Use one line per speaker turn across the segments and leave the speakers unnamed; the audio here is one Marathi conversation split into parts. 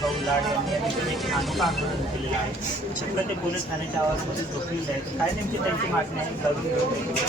भाऊ लाड यांनी या आंदोलन केलेलं आहे छत्र ते पोलीस ठाण्याच्या आवाजामध्ये झोपलेले आहेत काय नेमकी त्यांची मागणी आहे करून घेऊ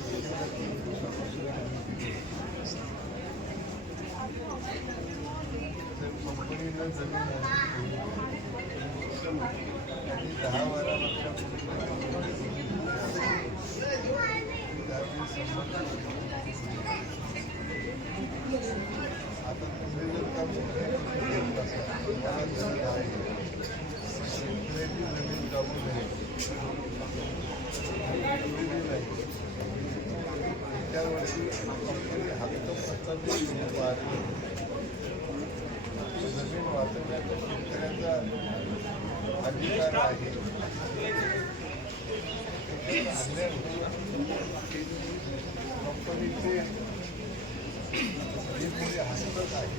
त्याच्या कंपनीनं शेतकऱ्याचा अधिकार आहे कंपनीचे जे आहे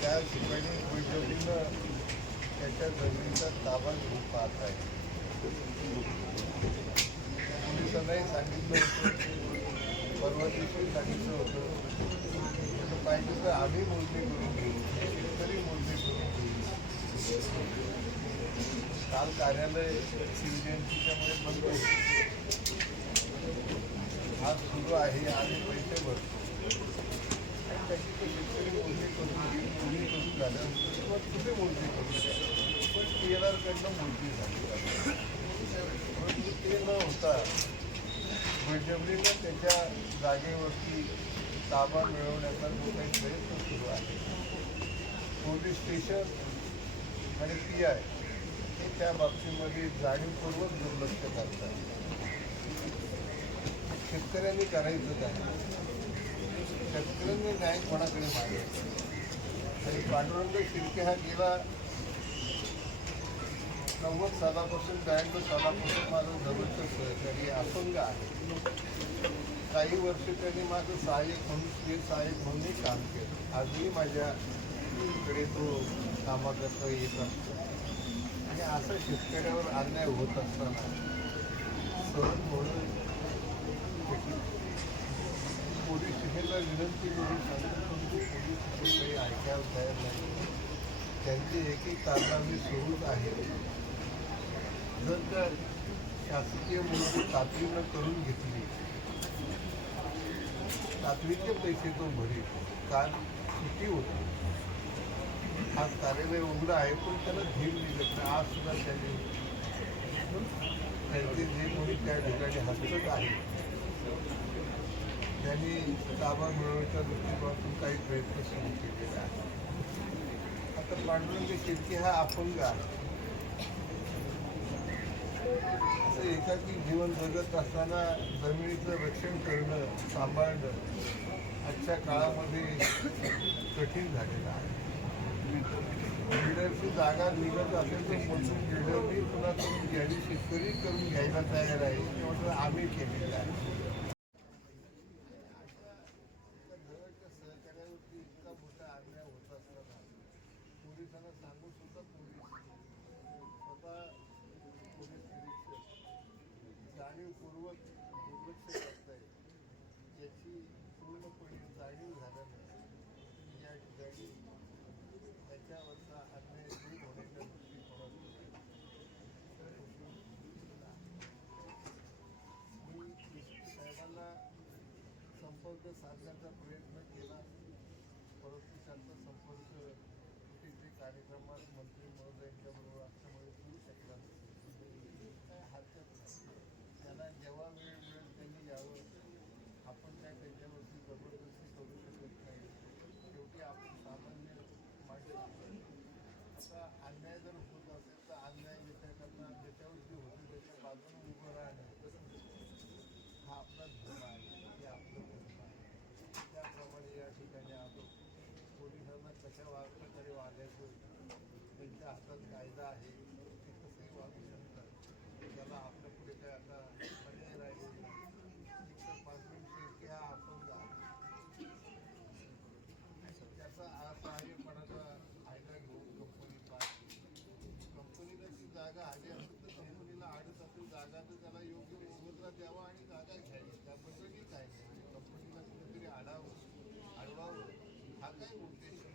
त्या ठिकाणी उद्योगीनं त्याच्या जमिनीचा ताबा घेऊन पाहत आहे पोलिसांनाही सांगितलं होतं परवा दिवशी सांगितलं होतं. तसं पाहिजे तर आम्ही मोजणी करून घेऊ. शेतकरी मोजणी करून घेऊ. काल कार्यालय शिवजयंतीच्यामुळे बंद होतं. आज सुरू आहे आम्ही पैसे भरतो. आणि त्याची ते शेतकरी मोजणी करून घेईल मोजणी करून झालं. किंवा कुठे मोजणी करू शकतो पण टी एल आरकडनं मोजणी झाली. पाहिजे ते न होता बळजबरीनं त्याच्या जागेवरती ताबा मिळवण्याचा जो काही प्रयत्न सुरू आहे पोलीस स्टेशन आणि पी आय हे त्या बाबतीमध्ये जाणीवपूर्वक दुर्लक्ष करतात. शेतकऱ्यांनी करायचं काय? शेतकऱ्यांनी न्याय कोणाकडे मागायचं आणि पांडुरंग शिर्के हा गेला नव्वद सालापासून ब्याण्णव सालापासून माझं जवळचं सहकारी अपंग आहे. काही वर्ष त्यांनी माझं सहाय्यक म्हणून स्टेट सहाय्यक म्हणूनही काम केलं. आजही माझ्याकडे तो कामाकरता येत असतो. आणि असं शेतकऱ्यावर अन्याय होत असताना सहन म्हणून पोलीस स्टेशनला विनंती करून सांगतो पोलीस स्टेशन काही ऐकायला तयार नाही. त्यांची एक एक कारनामे सुरूच आहे. जर त्या शासकीय मुलं तातडीनं करून घेतली. तातडीचे पैसे तो भरेल काल सुट्टी होती. आज कार्यालय उघडं आहे पण त्याला धीर दिलं नाही. आज सुद्धा त्यांनी त्यांचे जे कोणी त्या ठिकाणी हस्तक आहे त्यांनी ताबा मिळवण्याच्या दृष्टिकोनातून काही प्रयत्न सुरू केलेले आहेत. आता पांडुरंग शेती हा अपंग आहे. असं एकाकी जीवन जगत असताना जमिनीचं रक्षण करणं सांभाळणं आजच्या काळामध्ये कठीण झालेलं आहे. बिल्डरची जागा निघत असेल तर मोठून बिल्डरनी पुन्हा करून घ्यावी शेतकरी करून घ्यायला तयार आहे तेवढं आम्ही केलेलं आहे. निरीक्षक जाणीवपूर्वक दुर्लक्ष करत आहे याची पूर्णपणे जाणीव झाल्यानं या ठिकाणी त्याच्यावरचा अन्याय दूर होण्याच्या दृष्टिकोनातून मी साहेबांना संपर्क साधण्याचा प्रयत्न केला. परंतु त्यांचा संपर्क कुठेतरी कार्यक्रमात मंत्री महोदयांच्याबरोबर असल्यामुळे होऊ शकला नाही. काय हरकत नाही त्यांना जेव्हा वेळ मिळेल त्यांनी यावं आपण काय त्याच्यावरती जबरदस्ती करू शकत नाही की आपण सामान्य असा अन्याय जर होत असेल तर अन्याय ज्याच्याकडनं ज्याच्यावरती होते त्याच्या बाजूने उभं राहणं हा आपला धर्म आहे हे आपलं धर्म आहे. त्याप्रमाणे या ठिकाणी आलो पोलिसांना कशा वा प्रकारे वागायचं त्यांच्या हातात कायदा आहे जागा तर त्याला योग्य मोबदला द्यावा आणि जागा घ्यावी त्याबद्दलही काय कंपनीला कुठेतरी आढावं अडवावं हा काही उद्देश